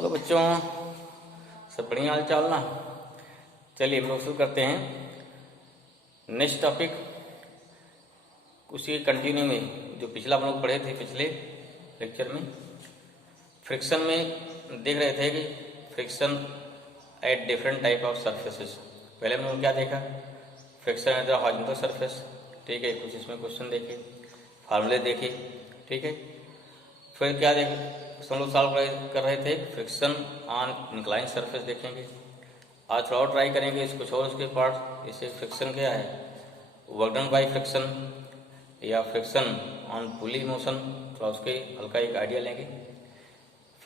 Hello बच्चों, सब बढ़िया हाल चाल ना। चलिए हम लोग शुरू करते हैं नेक्स्ट टॉपिक। उसी कंटिन्यू में जो पिछला हम लोग पढ़े थे पिछले लेक्चर में, फ्रिक्शन में देख रहे थे कि friction at different type of surfaces. पहले हम लोग क्या देखा, friction at the horizontal surface, ठीक है। कुछ इसमें क्वेश्चन देखे, फार्मूले देखे, ठीक है। फिर क्या देखे, हम लोग सॉल्व कर रहे थे फ्रिक्शन ऑन इंक्लाइन सरफेस देखेंगे। आज थोड़ा और ट्राई करेंगे कुछ और उसके पार्ट, जैसे फ्रिक्शन क्या है, वर्क डन बाय फ्रिक्शन या फ्रिक्शन ऑन पुली मोशन, थोड़ा उसके हल्का एक आइडिया लेंगे।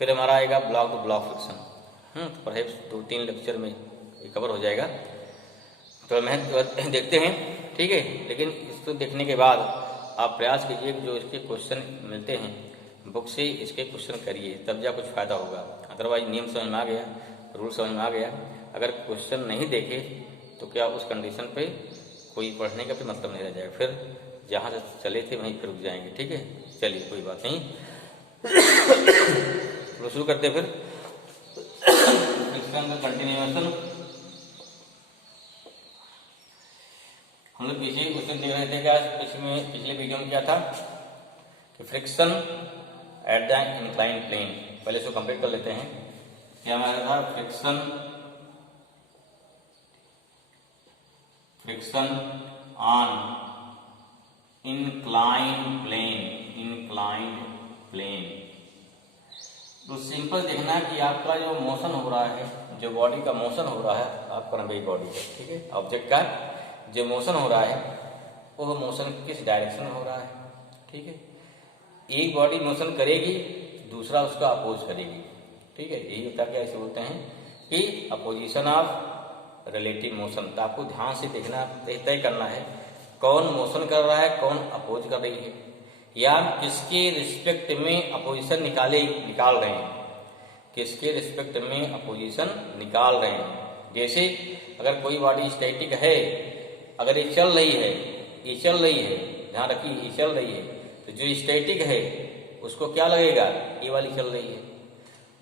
फिर हमारा आएगा block to block friction, perhaps 2-3 lecture में ये कवर हो जाएगा। तो मैं देखते हैं, ठीक है। लेकिन इसको देखने के बाद आप प्रयास कीजिए जो इसके क्वेश्चन मिलते हैं बुक से, इसके क्वेश्चन करिए, तब जा कुछ फ़ायदा होगा। अदरवाइज नियम समझ में आ गया, रूल समझ में आ गया, अगर क्वेश्चन नहीं देखे तो क्या उस कंडीशन पे कोई पढ़ने का भी मतलब नहीं रह जाएगा। फिर जहाँ से चले थे वहीं फिर रुक जाएंगे, ठीक है। चलिए कोई बात नहीं, तो शुरू करते फिर फ्रिक्शन का कंटिन्यूएशन। हम लोग पीछे क्वेश्चन देख रहे थे क्या, पिछले वीडियो में क्या था कि friction at the incline plane. पहले इसको कंप्लीट कर लेते हैं। क्या हमारा था, फ्रिक्शन ऑन इंक्लाइन प्लेन। तो सिंपल देखना कि आपका जो मोशन हो रहा है, जो बॉडी का मोशन हो रहा है, आपका नंबर बॉडी का, ठीक है, ऑब्जेक्ट का जो मोशन हो रहा है वो मोशन किस डायरेक्शन में हो रहा है, ठीक है। एक बॉडी मोशन करेगी, दूसरा उसका अपोज करेगी, ठीक है। यही होता है, ऐसे बोलते हैं कि अपोजिशन ऑफ रिलेटिव मोशन। तो आपको ध्यान से देखना, तय करना है कौन मोशन कर रहा है, कौन अपोज कर रही है, या किसके रिस्पेक्ट में अपोजिशन निकाल रहे हैं, किसके रिस्पेक्ट में अपोजिशन निकाल रहे हैं। जैसे अगर कोई बॉडी स्टैटिक है, अगर ये चल रही है, ध्यान रखिए, ये चल रही है, तो जो स्टैटिक है उसको क्या लगेगा, ये वाली चल रही है।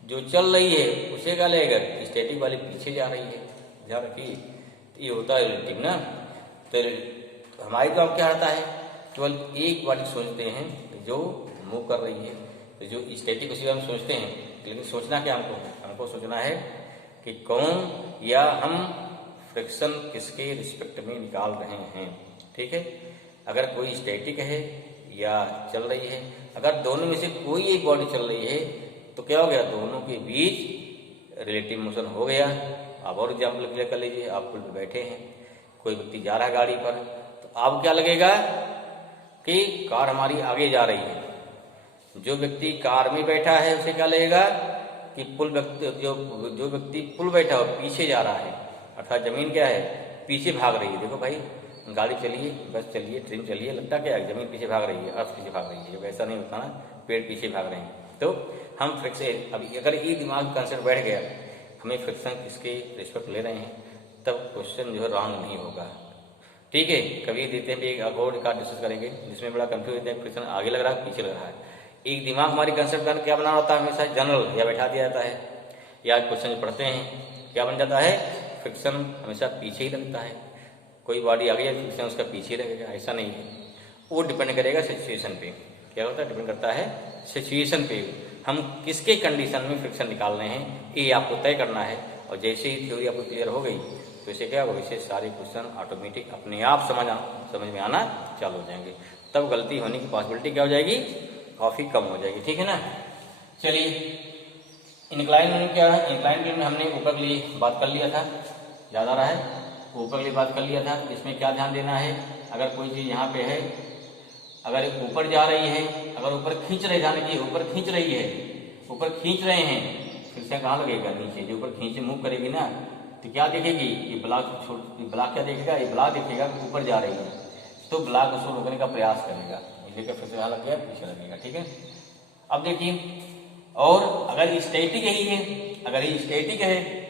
जो चल रही है उसे क्या लगेगा, स्टैटिक वाली पीछे जा रही है, ध्यान रखिए। तो ये होता है रिलेटिव ना। तो हमारी तो अब क्या आता है, केवल एक वाली सोचते हैं जो मूव कर रही है, तो जो स्टैटिक उसी हम सोचते हैं। लेकिन सोचना क्या, हमको सोचना है कि कौन या हम फ्रिक्शन किसके रिस्पेक्ट में निकाल रहे हैं, ठीक है। अगर कोई स्टैटिक है या चल रही है, अगर दोनों में से कोई एक बॉडी चल रही है तो क्या हो गया, दोनों के बीच रिलेटिव मोशन हो गया। आप और एग्जाम्पल क्लियर कर लीजिए, आप पुल पे बैठे हैं, कोई व्यक्ति जा रहा है गाड़ी पर, तो आप क्या लगेगा कि कार हमारी आगे जा रही है। जो व्यक्ति कार में बैठा है उसे क्या लगेगा कि जो व्यक्ति पुल बैठा हो पीछे जा रहा है, अर्थात जमीन क्या है, पीछे भाग रही है। देखो भाई, गाड़ी चलिए, बस चलिए, ट्रेन चलिए, लगता क्या है जमीन पीछे भाग रही है, अर्थ पीछे भाग रही है। जब ऐसा नहीं होता ना, पेड़ पीछे भाग रहे हैं। तो हम फ्रिक्शन, अभी अगर ये दिमाग कंसेप्ट बैठ गया, हमें फ्रिक्शन किसके रिस्पेक्ट ले रहे हैं, तब क्वेश्चन जो है रॉन्ग नहीं होगा, ठीक है। कभी देते हैं एक अकॉर्ड का डिस्कस करेंगे जिसमें बड़ा कंफ्यूज होता है, फ्रिक्शन आगे लग रहा है पीछे लग रहा है। एक दिमाग हमारी कंसेप्ट क्या बना होता है, हमेशा जनरल या बैठा दिया जाता है, या क्वेश्चन पढ़ते हैं क्या बन जाता है, फ्रिक्शन हमेशा पीछे ही लगता है। कोई बॉडी आ गई है, फ्रिक्शन उसका पीछे लगेगा, ऐसा नहीं है। वो डिपेंड करेगा सिचुएशन पे, क्या होता है, डिपेंड करता है सिचुएशन पे, हम किसके कंडीशन में फ्रिक्शन निकाल रहे हैं, ये आपको तय करना है। और जैसे ही थ्योरी आपको क्लियर हो गई तो इसे क्या होगा, इसे सारे क्वेश्चन ऑटोमेटिक अपने आप समझ में आना चालू हो जाएंगे। तब गलती होने की पॉसिबिलिटी क्या हो जाएगी, काफ़ी कम हो जाएगी, ठीक है ना। चलिए, इंक्लाइन में क्या है, इंक्लाइन प्लेन में हमने ऊपर के लिए बात कर लिया था, याद आ रहा है, ऊपर के लिए बात कर लिया था। इसमें क्या ध्यान देना है, अगर कोई चीज़ यहाँ पे है, अगर ऊपर जा रही है, अगर ऊपर खींच रही, ध्यान रखिए, ऊपर खींच रही है, ऊपर खींच रहे हैं, फिर से कहाँ लगेगा, नीचे। जो ऊपर खींचे मूव करेगी ना, तो क्या देखेगी, ये ब्लॉक क्या देखेगा, ये ब्लॉक देखेगा ऊपर जा रही है, तो ब्लॉक उसको रोकने का प्रयास करेगा, लेकर फिर से यहाँ लग गया, पीछे लगेगा, ठीक है। अब देखिए, और अगर स्टैटिक यही है, अगर ये स्टैटिक है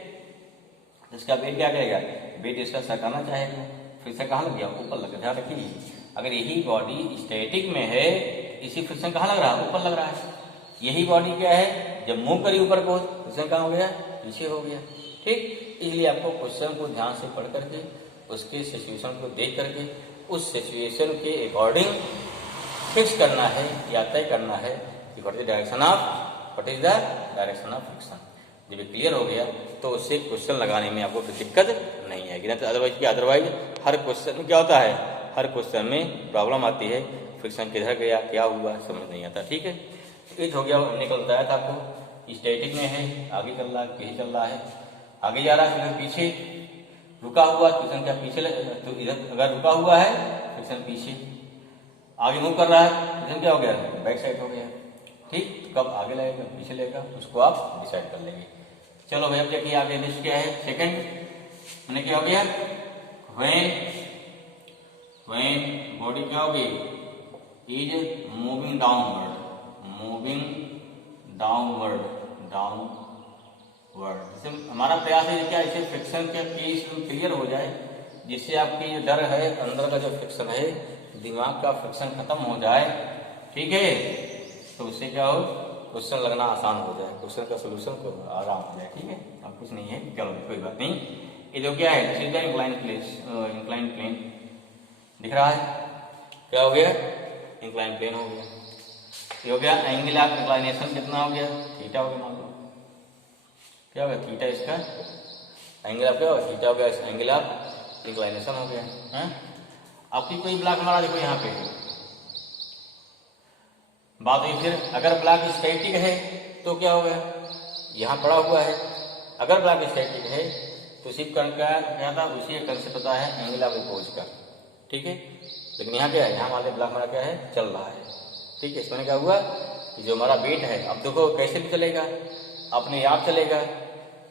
तो इसका वेट क्या करेगा, वेट इसका सरकाना चाहेगा, फिर से कहाँ लग गया, ऊपर लग गया। ध्यान रखिए, अगर यही बॉडी स्टैटिक में है, इसी फ्रिक्शन कहाँ लग रहा है, ऊपर लग रहा है, यही बॉडी क्या है, जब मूव करी ऊपर को क्वेश्चन कहाँ हो गया, पीछे हो गया। ठीक, इसलिए आपको क्वेश्चन को ध्यान से पढ़ करके उसके सिचुएशन को देख करके उस सिचुएशन के अकॉर्डिंग फिक्स करना है या तय करना है कि what is the direction of friction. जब ये क्लियर हो गया तो उससे क्वेश्चन लगाने में आपको कोई दिक्कत नहीं आएगी। ना तो अदरवाइज हर क्वेश्चन में क्या होता है, हर क्वेश्चन में प्रॉब्लम आती है, फ्रिक्शन किधर गया, क्या हुआ, समझ नहीं आता। ठीक है, ये हो गया, हमने कल बताया था आपको स्टैटिक में है, आगे चल रहा है, पीछे चल रहा है, आगे जा रहा है, फिर पीछे रुका हुआ, फ्रिक्शन क्या पीछे, तो इधर अगर रुका हुआ है फ्रिक्शन पीछे, आगे मूव कर रहा है फ्रिक्शन क्या हो गया, बैक साइड हो गया। ठीक, तो कब आगे लगेगा पीछे लगेगा उसको आप डिसाइड कर लेंगे। चलो भाई अब देखिए आगे नेक्स्ट क्या है, सेकंड मैंने क्या हो गया, व्हेन बॉडी क्या होगी, इज मूविंग डाउनवर्ड, जैसे हमारा प्रयास है क्या, इसे फ्रिक्शन के केस क्लियर हो जाए, जिससे आपकी जो डर है अंदर का जो फ्रिक्शन है, दिमाग का फ्रिक्शन खत्म हो जाए। ठीक है, तो उससे क्या हो, क्वेश्चन लगना आसान हो जाए, क्वेश्चन का सोल्यूशन को आराम हो जाए। ठीक है, अब कुछ नहीं है, चलो कोई बात नहीं। ये जो क्या है, this is the incline plane दिख रहा है, क्या हो गया, इंक्लाइन प्लेन हो गया। ये हो गया एंगल ऑफ इंक्लाइनेशन कितना हो गया, थीटा हो गया, मान लो क्या हो गया, थीटा, इसका एंगल ऑफ क्या हो गया, थीटा हो गया, एंगल ऑफ इंक्लाइनेशन हो गया है। आपकी कोई ब्लॉक हमारा देखो यहाँ पे बात हुई, फिर अगर ब्लॉक स्टैटिक है तो क्या होगा, यहाँ पड़ा हुआ है, अगर ब्लॉक स्टैटिक है तो सिर्फ क्या था, उसी का कंसेप्ट होता है एंगल ऑफ अपोज का। ठीक है, लेकिन यहाँ क्या है, यहाँ हमारे ब्लॉक हमारा क्या है, चल रहा है। ठीक है, इसमें क्या हुआ कि जो हमारा वेट है, अब देखो कैसे भी चलेगा, अपने आप चलेगा,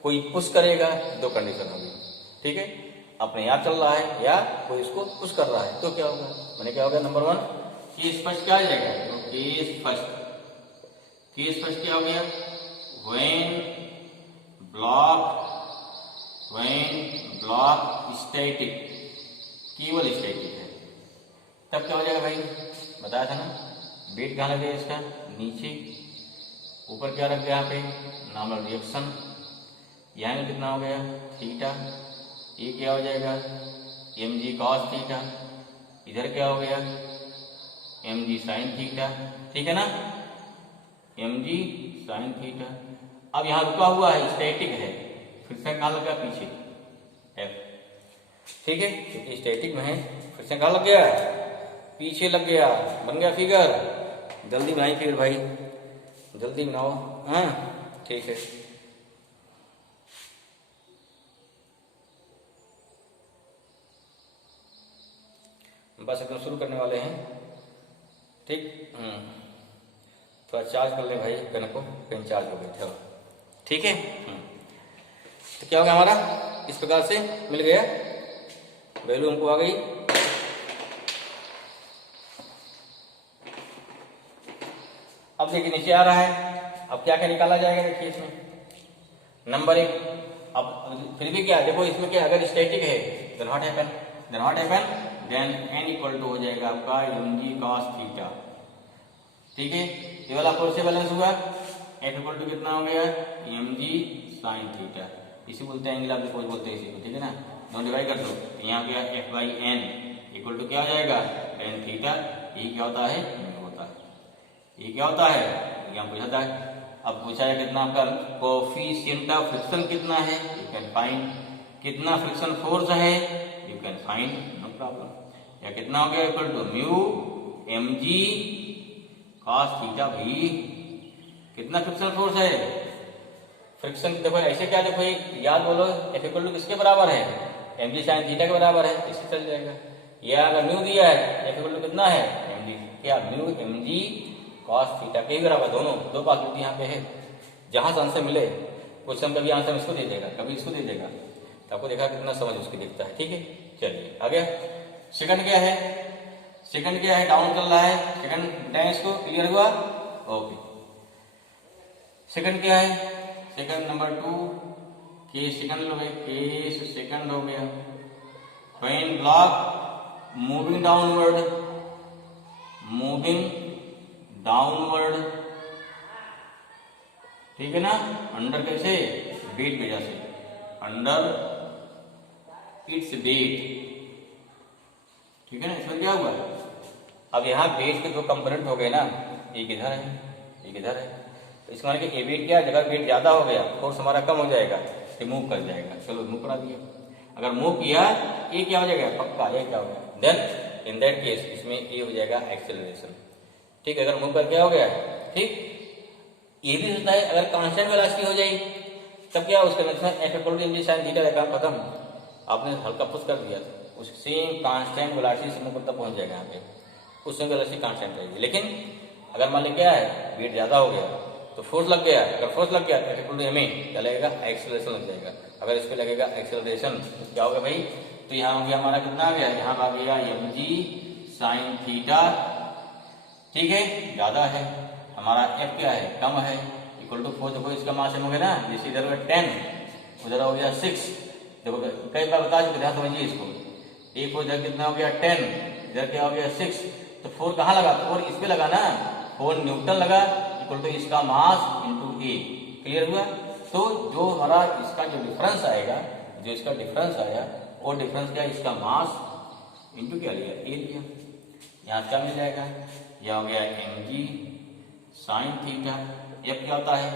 कोई पुश करेगा, दो कंडीशन होगी। ठीक है, अपने आप चल रहा है या कोई उसको पुश कर रहा है, तो क्या होगा, मैंने क्या होगा, नंबर वन केस फर्स्ट क्या आ जाएगा, तो केस फर्स्ट क्या हो गया, व्हेन ब्लॉक स्टैटिक, केवल स्टैटिक है, तब क्या हो जाएगा भाई, बताया था ना, वेट कहाँ लगे इसका, नीचे, ऊपर क्या रख गया यहाँ पे, नॉर्मल रिएक्शन, यहाँ में कितना हो गया, थीटा, ये क्या हो जाएगा, mg cos थीटा, इधर क्या हो गया, mg sin थीटा। ठीक है ना, mg sin थीटा। अब यहाँ रुका हुआ है, स्टैटिक है, फ्रिक्शन कहाँ लग गया, पीछे F। ठीक है, क्योंकि स्टैटिक में है, फ्रिक्शन कहाँ लग गया, पीछे लग गया, बन गया फिगर, जल्दी बनाई फिगर भाई, जल्दी बनाओ। हाँ ठीक है, बस एकदम शुरू करने वाले हैं। ठीक, थोड़ा चार्ज कर ले भाई पेन को, पेन चार्ज हो गई, चलो ठीक है। तो क्या होगा हमारा, इस प्रकार से मिल गया, वैल्यू हमको आ गई। अब देखिए नीचे आ रहा है, अब क्या क्या निकाला जाएगा, देखिए इसमें नंबर एक, अब फिर भी क्या देखो, इसमें क्या अगर स्टैटिक है then what happen, then n equal to हो जाएगा आपका mg cos थीटा। ठीक है, ये वाला फोर्स से बैलेंस हुआ, f इक्वल टू कितना हो गया, mg sin थीटा, इसी बोलते हैं एंगल ऑफ अपोज बोलते हैं इसी को। ठीक है ना, दोनों डिवाइड कर दो, तो यहाँ गया f by n equal to क्या हो जाएगा, tan थीटा, ये क्या होता है, ये क्या होता है, यहाँ पूछा था। अब पूछा है कितना आपका कोफिशिएंट ऑफ फ्रिक्शन कितना है, यू कैन फाइंड, कितना फ्रिक्शन फोर्स है, you can find, no problem. या कितना हो गया, equal to mu mg cos theta, भी कितना फ्रिक्शन फोर्स है, फ्रिक्शन देखो ऐसे क्या, देखो याद बोलो, F इक्वल टू किसके बराबर है, mg sin थीटा के बराबर है, इससे चल जाएगा। या अगर म्यू दिया है, F इक्वल टू कितना है, mg, क्या म्यू mg cos थीटा के ही बराबर, दोनों दो पॉसिबिलिटी यहाँ पे है, जहां से आंसर मिले, क्वेश्चन कभी आंसर इसको दे देगा, कभी इसको दे देगा, तो आपको देखा कितना समझ उसकी दिखता है। ठीक है, चलिए आ गया। सेकंड क्या है, सेकंड क्या है, डाउन चल रहा है, सेकंड बताएं इसको, क्लियर हुआ, ओके। सेकंड क्या है, सेकंड नंबर 2 केस सेकंड हो गया, केस सेकंड हो गया, व्हेन ब्लॉक मूविंग डाउनवर्ड ठीक है ना, अंडर कैसे, वेट की वजह से, अंडर इट्स वेट, ठीक है ना। इसमें क्या हुआ, अब यहाँ वेट के दो कंपोनेंट हो गए ना, एक इधर है एक इधर है, तो इसका मतलब कि ये वेट क्या, जगह वेट ज्यादा हो गया, फोर्स हमारा कम हो जाएगा, ये मूव कर जाएगा। चलो मूव करा दिया, अगर मूव किया ये क्या हो जाएगा, पक्का ये क्या हो गया, देन इन दैट केस इसमें ये हो जाएगा एक्सेलरेशन। ठीक है, अगर मूव कर क्या हो गया, ठीक। ये भी होता है अगर कांस्टेंट वेलोसिटी हो जाए तब क्या, उसके F equal to mg sin theta का खत्म, आपने हल्का पुश कर दिया उस सेम कांस्टेंट वेलोसिटी से मूव तक पहुंच जाएगा यहाँ पे, उसमें वेलोसिटी कांस्टेंट रहेगी। लेकिन अगर मान लीजिए क्या है, वेट ज्यादा हो गया तो फोर्स लग गया, अगर फोर्स लग गया तो एफ इक्वल टू ma क्या लगेगा, एक्सेलरेशन लग जाएगा। अगर इस पे लगेगा एक्सेलरेशन तो क्या होगा भाई, तो यहाँ हो गया हमारा कितना आ गया, यहाँ आ गया mg sin थीटा, ठीक है, ज्यादा है, हमारा f क्या है, कम है, इक्वल टू 4। देखो इसका मास हो गया ना, जैसे इधर हो गया 10, उधर हो गया 6। देखो कई बार बता चुके, ध्यान समझिए इसको, एक इधर कितना हो गया 10, इधर क्या हो गया 6, तो 4 कहाँ लगा, 4 इस पे लगा ना, 4 न्यूटन लगा, इक्वल टू इसका मास इंटू ए। क्लियर हुआ। तो जो हमारा इसका जो डिफरेंस आएगा, जो इसका डिफरेंस आया वो डिफरेंस क्या, इसका मास इंटू क्या लिया, ए लिया। यहाँ क्या मिल जाएगा, यह हो गया mg sin थीटा, एफ क्या होता है,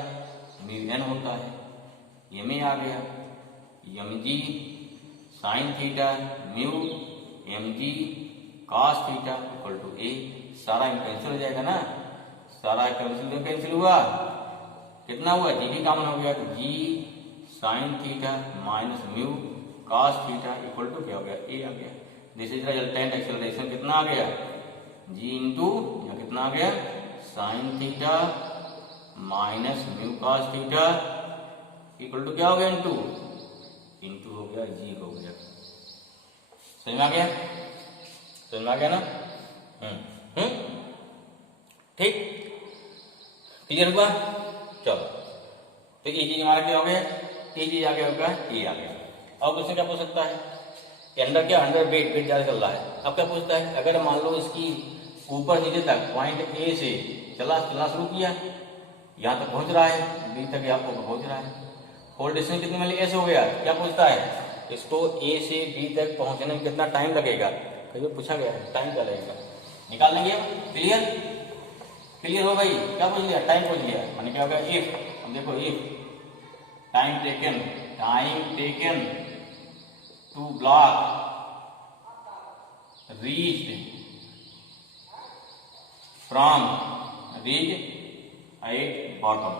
म्यू एन होता है, ये में आ गया mg sin theta mu mg cos theta equal to A. सारा कैंसिल हो जाएगा ना, सारा कैंसिल हुआ, कितना हुआ, जी भी कॉमन हो गया, तो g sin theta minus mu cos theta equal to क्या हो गया, ए आ गया। दिस इज रिजल्टेंट एक्सेलरेशन कितना आ गया, जी इंटू या कितना आ गया, sin theta minus mu cos theta equal to क्या हो गया, इंटू हो गया, जी हो गया। समझ में आ गया, समझ में आ गया ना, ठीक, क्लियर हुआ। चलो, तो ये चीज हमारा क्या हो गया, ये चीज आगे होगा, ये आ गया। अब उससे क्या पूछ सकता है, अंडर क्या, अंडर वेट, वेट ज्यादा चल रहा है। अब क्या पूछता है, अगर मान लो इसकी ऊपर नीचे तक पॉइंट ए से चलना शुरू किया, यहाँ तक पहुंच रहा है, बी तक यहाँ पहुंच रहा है, होल डिस्टेंस कितने में एस हो गया, क्या पूछता है, इसको ए से बी तक पहुंचने में कितना टाइम लगेगा, कहीं पूछा गया है, टाइम क्या लगेगा, निकाल लेंगे। क्लियर, क्लियर हो भाई, क्या पूछ लिया, टाइम पूछ लिया, मैंने क्या होगा, इफ, अब देखो if time taken to block reached from at bottom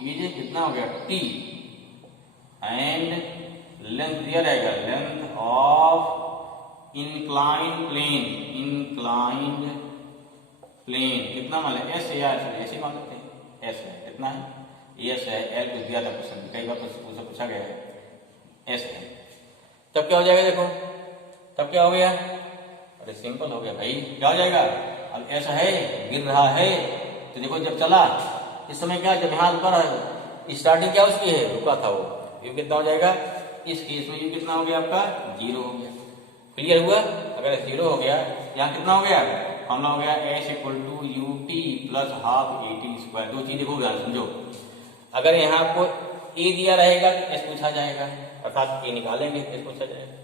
ये कितना हो गया, टी, एंड लेंथ दिया रहेगा, लेंथ ऑफ इंक्लाइंड प्लेन कितना मान लिया, एस या ऐसे मान लेते हैं, एस है, कितना है, एस है, एल कुछ दिया था क्वेश्चन, कई बार पूछा गया है, एस है। तब क्या हो जाएगा, देखो तब क्या हो गया, अरे सिंपल हो गया भाई, क्या हो जाएगा, अब एस है, गिर रहा है, तो देखो जब चला इस समय क्या, जब यहाँ रुका है, स्टार्टिंग क्या उसकी है, रुका था वो, यू कितना हो जाएगा, इस केस में यू कितना हो गया आपका, 0 हो गया। क्लियर हुआ, अगर 0 हो गया, यहाँ कितना हो गया, फॉर्मूला हो गया s equal to u t plus half a t square. दो चीज देखो ध्यान समझो, अगर यहाँ आपको ए दिया रहेगा तो एस पूछा जाएगा, अर्थात ए निकालेंगे एस पूछा जाएगा।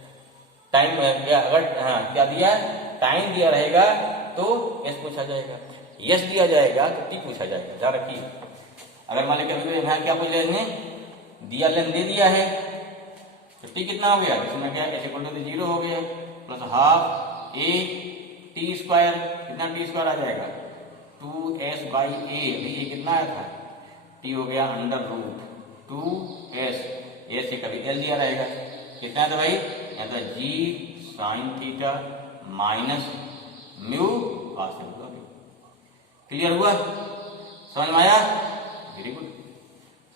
टाइम क्या, अगर हाँ क्या दिया, टाइम दिया रहेगा तो एस पूछा जाएगा, यस दिया जाएगा तो टी पूछा जाएगा। ध्यान रखिए, अगर मान लीजिए यहाँ क्या पूछ रहे हैं, दिया लेंथ दे दिया है तो टी कितना हो गया, इसमें क्या एस इक्वल टू 0 हो गया plus half a t square, कितना टी स्क्वायर आ जाएगा, 2s बाई ए, ये कितना आया था, टी हो गया अंडर रूट 2s, ए से कभी एल दिया रहेगा, कितना था भाई, यहाँ था G sine theta minus mu cos theta. Clear हुआ, समझ में आया, वेरी गुड,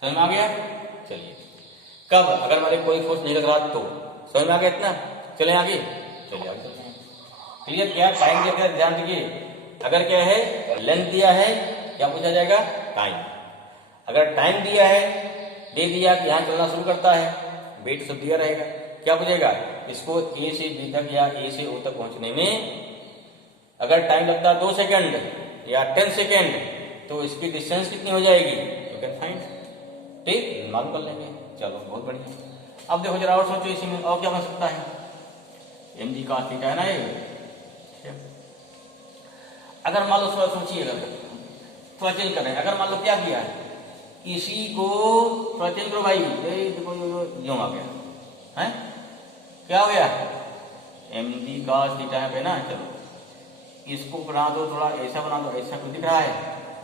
समझ में आ गया। चलिए, कब अगर हमारे कोई फोर्स नहीं लग रहा तो समझ में आ गया इतना, चले आगे, चलिए आगे चलते हैं। क्लियर, क्या टाइम दिया, ध्यान दीजिए, अगर क्या है लेंथ दिया है, क्या पूछा जाएगा, टाइम। अगर टाइम दिया है, दे दिया कि यहाँ चलना शुरू करता है, वेट सब दिया रहेगा, क्या पूछेगा, इसको ए से बी तक या ए से ओ तक पहुंचने में अगर टाइम लगता है 2 सेकंड या 10 सेकंड, तो इसकी डिस्टेंस कितनी हो जाएगी, यू कैन फाइंड, ठीक, मालूम कर लेंगे। चलो बहुत बढ़िया। अब देखो जरा और सोचो इसी में और क्या बन सकता है, एम जी का थीटा है ना ये। अगर मान लो थोड़ा सोचिए, अगर थोड़ा चेंज कर रहे हैं, अगर मान लो क्या किया है, इसी को थोड़ा चेंज करो भाई, देखो यूं आ गया है, क्या हो गया, एम जी का थीटा है ना। चलो इसको बना दो, थोड़ा ऐसा बना दो, ऐसा कुछ दिख रहा है,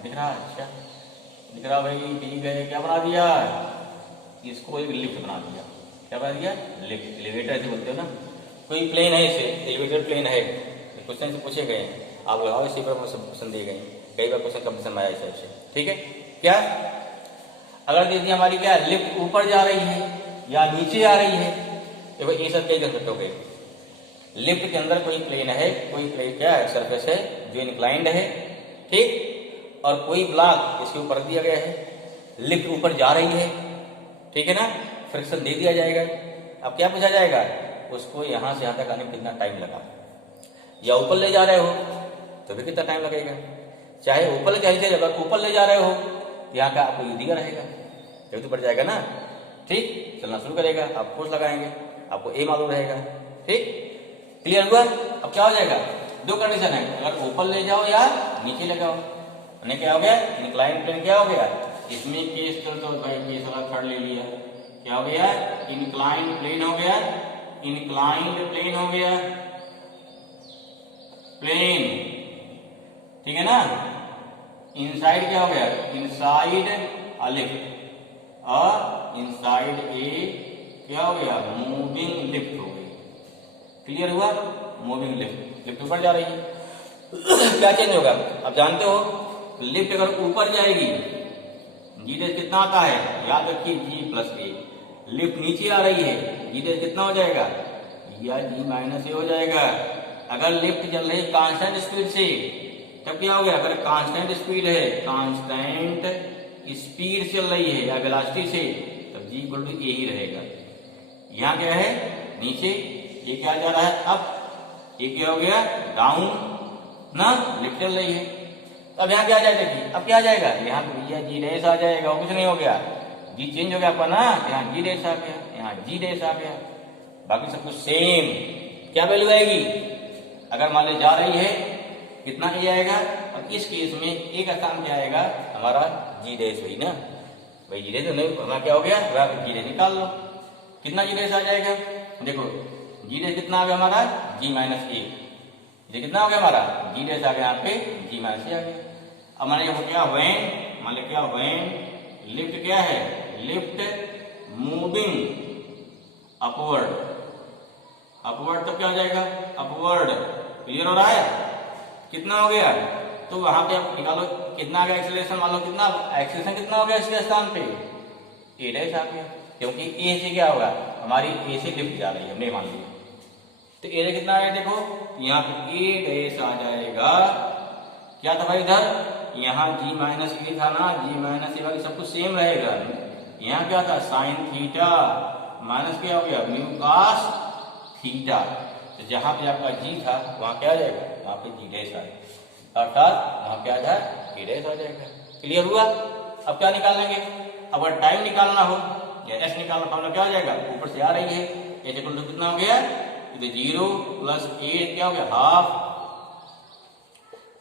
दिख रहा है, अच्छा दिख रहा भाई, ठीक है। क्या बना दिया, इसको एक लिफ्ट बना दिया, क्या बना दिया, लिफ्ट, एलिवेटर ऐसे बोलते हो ना। कोई प्लेन है, इसे एलिवेटर प्लेन है, क्वेश्चन से पूछे गए हैं, आप लगाओ इसी पर क्वेश्चन दिए गए, कई बार क्वेश्चन कंपटीशन में आया इस टाइप से, ठीक है। क्या अगर दीदी हमारी क्या लिफ्ट ऊपर जा रही है या नीचे आ रही है, देखो ये सब कई कंसेप्ट हो गए। लिफ्ट के अंदर कोई प्लेन है, कोई प्लेन क्या है, सरफेस है जो इंक्लाइंड है, ठीक, और कोई ब्लॉक इसके ऊपर दिया गया है, लिफ्ट ऊपर जा रही है, ठीक है ना, फ्रिक्शन दे दिया जाएगा। अब क्या पूछा जाएगा, उसको यहां से यहां तक आने में कितना टाइम लगा, या ऊपर ले जा रहे हो तो भी कितना टाइम लगेगा, चाहे ऊपर चाहे अगर ऊपर ले जा रहे हो तो यहाँ का आपको ये दिया रहेगा, जब तो बढ़ जाएगा ना, ठीक, चलना शुरू करेगा, आप फोर्स लगाएंगे, आपको ए मालूम रहेगा, ठीक, क्लियर हुआ। अब क्या हो जाएगा, दो कंडीशन है, अगर ऊपर ले जाओ या नीचे ले जाओ, क्या हो गया, इंक्लाइन प्लेन क्या हो गया, इसमें केस तो भाई केस वाला थर्ड ले लिया, क्या हो गया, इंक्लाइन प्लेन हो गया, इंक्लाइंड प्लेन हो गया, प्लेन, ठीक है ना। इनसाइड क्या हो गया, इनसाइड अ लिफ्ट, और इनसाइड ए क्या हो गया, मूविंग लिफ्ट हो गई, क्लियर हुआ, मूविंग लिफ्ट, लिफ्ट ऊपर जा रही है। क्या चेंज होगा, अब जानते हो लिफ्ट अगर ऊपर जाएगी, जी डेस कितना आता है, याद रखिए जी प्लस ए, लिफ्ट नीचे आ रही है, जी डेस कितना हो जाएगा, या जी माइनस ए हो जाएगा। अगर लिफ्ट चल रही कांस्टेंट स्पीड से, तब क्या हो गया, अगर कांस्टेंट स्पीड है, कांस्टेंट स्पीड चल रही है या वेलोसिटी से, तब जी इक्वल टू ए ही रहेगा। यहाँ क्या है, नीचे, ये क्या जा रहा है अप, ये क्या हो गया डाउन ना, लिफ्ट चल रही है। अब यहाँ क्या आ जाएगा, देखिए अब क्या आ जाएगा, यहाँ पे भैया जी डैश आ जाएगा, और कुछ नहीं हो गया, जी चेंज हो गया आपका ना, यहाँ जी डैश आ गया, यहाँ जी डैश आ गया, बाकी सब कुछ सेम। क्या वैल्यू आएगी, अगर मान ली जा रही है कितना ए आएगा, अब इस केस में ए का काम क्या आएगा, हमारा जी डैश हुई ना, भाई जी डैश नहीं, हमारा क्या हो गया, वह जी डैश निकाल लो, कितना जी डैश आ जाएगा, देखो जी डैश कितना आ गया हमारा, जी माइनस ए, ये कितना हो गया हमारा, जी डैश आ गया, यहाँ पे जी माइनस ए आ गया। अब मान लिया क्या, वैन, मान लिया क्या, वैन लिफ्ट क्या है, लिफ्ट मूविंग अपवर्ड, अपवर्ड तब क्या हो जाएगा, अपवर्ड, क्लियर हो रहा है, कितना हो गया, तो वहां पे आप निकालो कितना आ गया एक्सेलरेशन, मान लो कितना एक्सेलरेशन कितना हो गया इसके स्थान पे, ए डैश आ गया, क्योंकि ए से क्या होगा, हमारी ए से लिफ्ट जा रही है, हमने मान लिया, तो ए कितना आया, देखो यहाँ पे ए डैश आ जाएगा, क्या था भाई इधर, यहाँ जी माइनस ए था ना, जी माइनस ए वाली सब कुछ सेम रहेगा, यहाँ क्या था साइन थीटा, माइनस क्या हो गया म्यू कॉस थीटा, तो जहां पे आपका जी था वहां क्या आ जाएगा, वहां पे जी डैश आएगा, अर्थात वहां क्या आ जाए, ए डैश आ जाएगा, क्लियर हुआ। अब क्या निकालेंगे, अगर टाइम निकालना हो या एस निकालना, फॉर्मूला क्या हो जाएगा, ऊपर से आ रही है, एस इक्वल टू कितना हो गया, तो 0 प्लस ए क्या हो गया, हाफ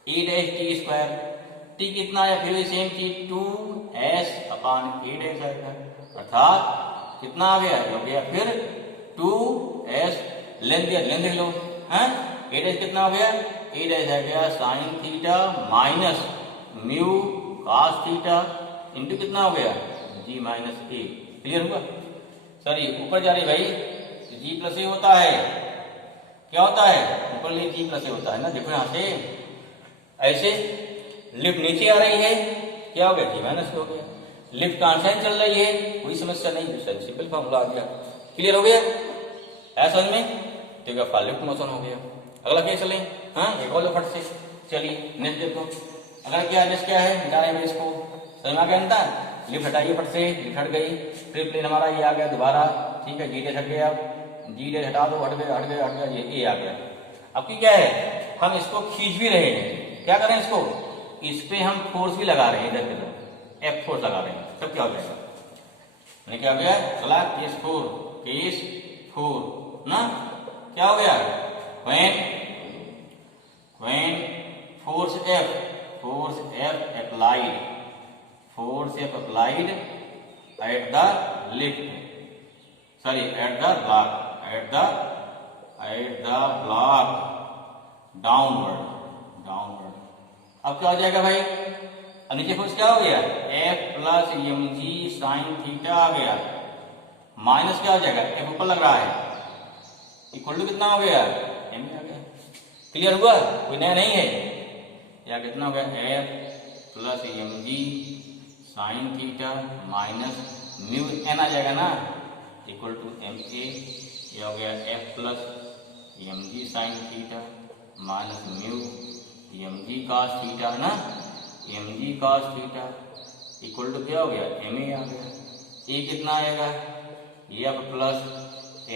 ए डैश टी स्क्वायर, टी कितना आया, फिर सेम चीज 2s अपॉन ए डैश आएगा, अर्थात कितना आ गया, हो गया फिर 2s, लेंथ दिया, लेंथ लो, हैं, ए डैश कितना हो गया, ए डैश आ गया sign theta minus mu cos theta into कितना हो गया, जी माइनस ए, क्लियर हुआ। सॉरी ऊपर जा रही भाई, तो जी प्लस ए होता है, क्या होता है, ऊपर ले जी प्लस ए होता है ना, देखो यहां से ऐसे, लिफ्ट नीचे आ रही है, क्या हो गया, जी माइनस हो गया, लिफ्ट कांस्टेंट चल रही है, कोई समस्या नहीं, सिंपल फॉर्मूला आ गया, क्लियर हो गया, ऐसा समझ में, तो क्या लिफ्ट मोशन हो गया। अगला केस चले, हाँ एक और फट से, चलिए नेक्स्ट देखो, अगला क्या नेक्स्ट क्या है, हटा रहे इसको, समझ में आ गया ना, लिफ्ट हटाइए फट से, लिफ्ट हट गई, फिर प्लेन हमारा ये आ गया दोबारा, ठीक है, जी डैश हट गया, जी डैश हटा दो, हट गया हट गया, ये आ गया। अब की क्या है, हम इसको खींच भी रहे हैं, क्या करें इसको, इस पे हम फोर्स भी लगा रहे हैं, इधर की तरफ एफ फोर्स लगा रहे हैं, तब क्या हो जाएगा? यानी क्या हो गया? अगला केस 4 ना, क्या हो गया? when force F applied at the lift, sorry, at the block downward. अब क्या हो जाएगा भाई? अब नीचे फोर्स क्या हो गया? F plus mg sine theta आ गया, माइनस क्या हो जाएगा? F ऊपर लग रहा है, इक्वल टू कितना हो गया? m आ गया। क्लियर हुआ? कोई नया नहीं है? या कितना हो गया? F plus mg sine theta minus mu n आ जाएगा ना, इक्वल टू ma। ये हो गया F plus mg sine theta minus mu mg cos theta ना, mg cos theta equal to क्या हो गया? ma आ गया। ये कितना आएगा? F plus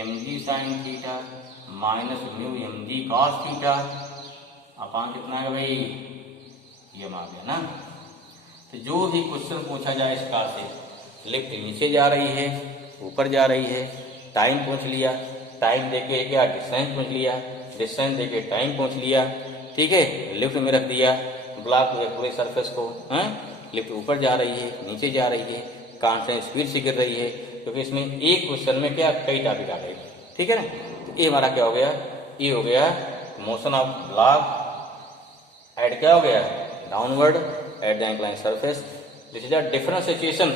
mg sine theta minus mu mg cos theta upon कितना है भाई? ये आ गया ना। तो जो भी क्वेश्चन पूछा जाए इस कार से, लिफ्ट नीचे जा रही है, ऊपर जा रही है, टाइम पूछ लिया, टाइम देके क्या डिस्टेंस पूछ लिया, डिस्टेंस देके टाइम पूछ लिया, ठीक है, लिफ्ट में रख दिया ब्लॉक पूरे सरफेस को, लिफ्ट ऊपर जा रही है, नीचे जा रही है, कांस्टेंट स्पीड से गिर रही है, क्योंकि इसमें एक क्वेश्चन में क्या कई टॉपिक आ गए, ठीक है ना। तो ये हमारा क्या हो गया? ये हो गया मोशन ऑफ ब्लॉक एट क्या हो गया? Downward eight the incline surface. This is a different situation.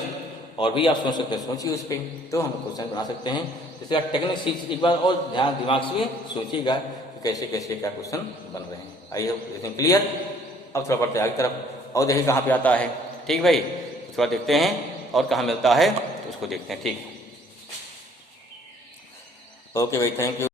और भी आप सोच सकते हैं, सोचिए उस पर, तो हम क्वेश्चन बना सकते हैं। जिसका टेक्निक सीख एक बार और ध्यान दिमाग से सोचिएगा कि कैसे कैसे क्या क्वेश्चन बन रहे हैं। I hope clear. अब थोड़ा बढ़ते हैं आगे तरफ और देखिए कहाँ पे आता है, ठीक भाई। थोड़ा देखते हैं और कहाँ मिलता है तो उसको देखते हैं, ठीक। ओके भाई, थैंक यू।